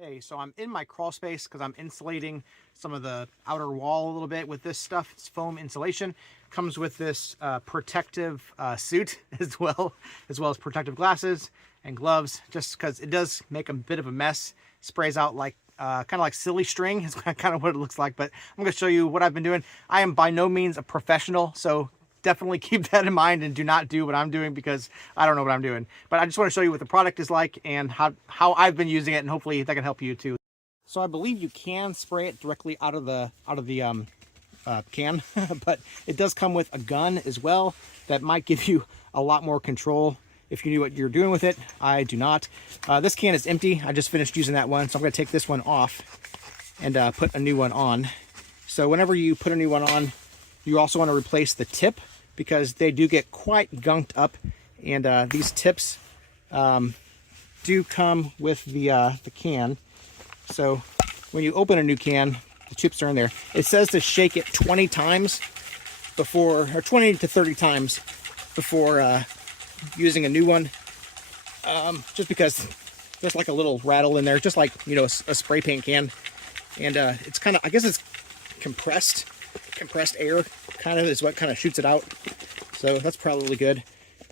Hey, so I'm in my crawl space because I'm insulating some of the outer wall a little bit with this stuff. It's foam insulation. Comes with this protective suit as well as protective glasses and gloves, just because it does make a bit of a mess. Sprays out like kind of like silly string is kind of what it looks like. But I'm going to show you what I've been doing. I am by no means a professional, so definitely keep that in mind and do not do what I'm doing because I don't know what I'm doing. But I just want to show you what the product is like and how I've been using it, and hopefully that can help you too. So I believe you can spray it directly out of the can, but it does come with a gun as well that might give you a lot more control if you knew what you're doing with it. I do not. This can is empty. I just finished using that one, so I'm going to take this one off and put a new one on. So whenever you put a new one on, you also want to replace the tip because they do get quite gunked up, and these tips do come with the can. So when you open a new can, the chips are in there. It says to shake it 20 times before, or 20 to 30 times before using a new one, just because there's like a little rattle in there, just like, you know, a spray paint can. And it's kind of, I guess it's compressed air kind of is what kind of shoots it out. So that's probably good.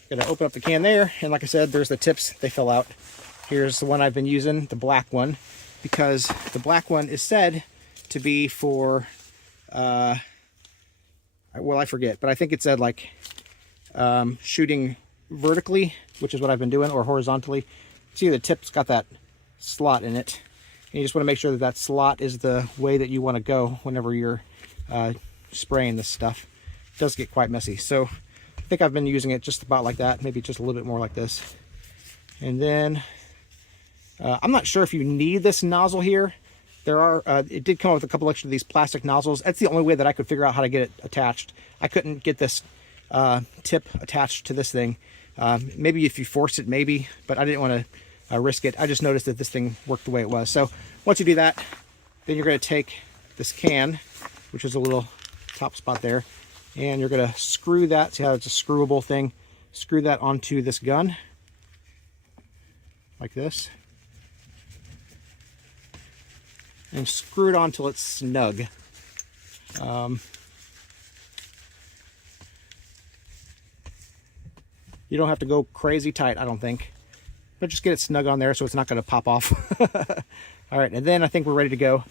Gonna open up the can there, and like I said, there's the tips. They fill out. Here's the one I've been using, the black one, because the black one is said to be for well, I forget, but I think it said like shooting vertically, which is what I've been doing, or horizontally. See, the tip's got that slot in it, and you just want to make sure that that slot is the way that you want to go whenever you're spraying this stuff. It does get quite messy, so I think I've been using it just about like that, maybe just a little bit more like this. And then I'm not sure if you need this nozzle here. There are it did come with a couple extra of these plastic nozzles. That's the only way that I could figure out how to get it attached. I couldn't get this tip attached to this thing. Maybe if you force it, maybe, but I didn't want to risk it. I just noticed that this thing worked the way it was. So once you do that, then you're going to take this can, which is a little top spot there, and you're going to screw that. See how it's a screwable thing? Screw that onto this gun like this, and screw it on till it's snug. You don't have to go crazy tight, I don't think, but just get it snug on there so it's not going to pop off. All right, and then I think we're ready to go,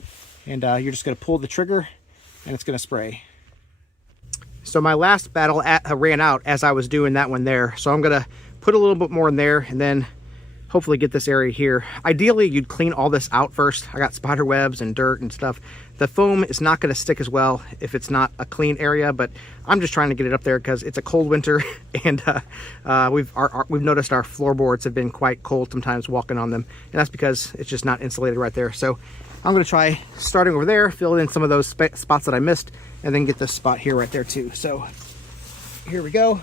and you're just going to pull the trigger and it's going to spray. So my last battle ran out as I was doing that one there, so I'm going to put a little bit more in there and then hopefully get this area here. Ideally, you'd clean all this out first. I got spider webs and dirt and stuff. The foam is not going to stick as well if it's not a clean area, but I'm just trying to get it up there because it's a cold winter, and we've noticed our floorboards have been quite cold sometimes walking on them, and that's because it's just not insulated right there. So I'm going to try starting over there, fill in some of those spots that I missed, and then get this spot here right there too. So here we go.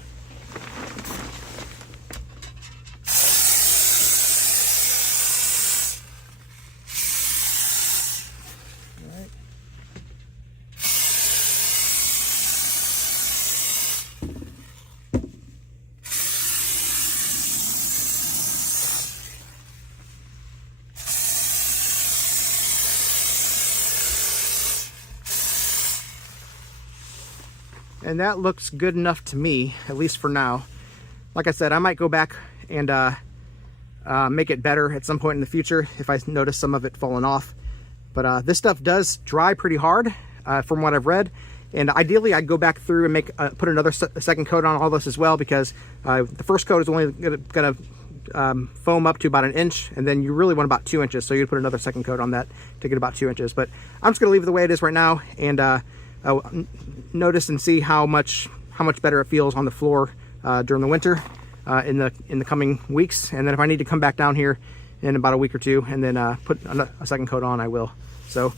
And that looks good enough to me, at least for now. Like I said, I might go back and make it better at some point in the future if I notice some of it falling off. But this stuff does dry pretty hard from what I've read. And ideally, I'd go back through and put another second coat on all this as well, because the first coat is only gonna foam up to about 1 inch, and then you really want about 2 inches. So you'd put another second coat on that to get about 2 inches. But I'm just gonna leave it the way it is right now, and notice and see how much better it feels on the floor during the winter in the coming weeks. And then if I need to come back down here in about a week or two and then put a second coat on, I will. So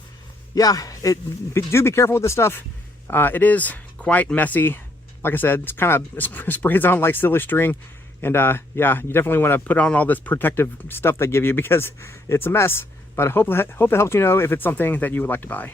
yeah, do be careful with this stuff. It is quite messy. Like I said, it's kind of sprays on like silly string, and yeah, you definitely want to put on all this protective stuff they give you because it's a mess. But I hope it helps you know if it's something that you would like to buy.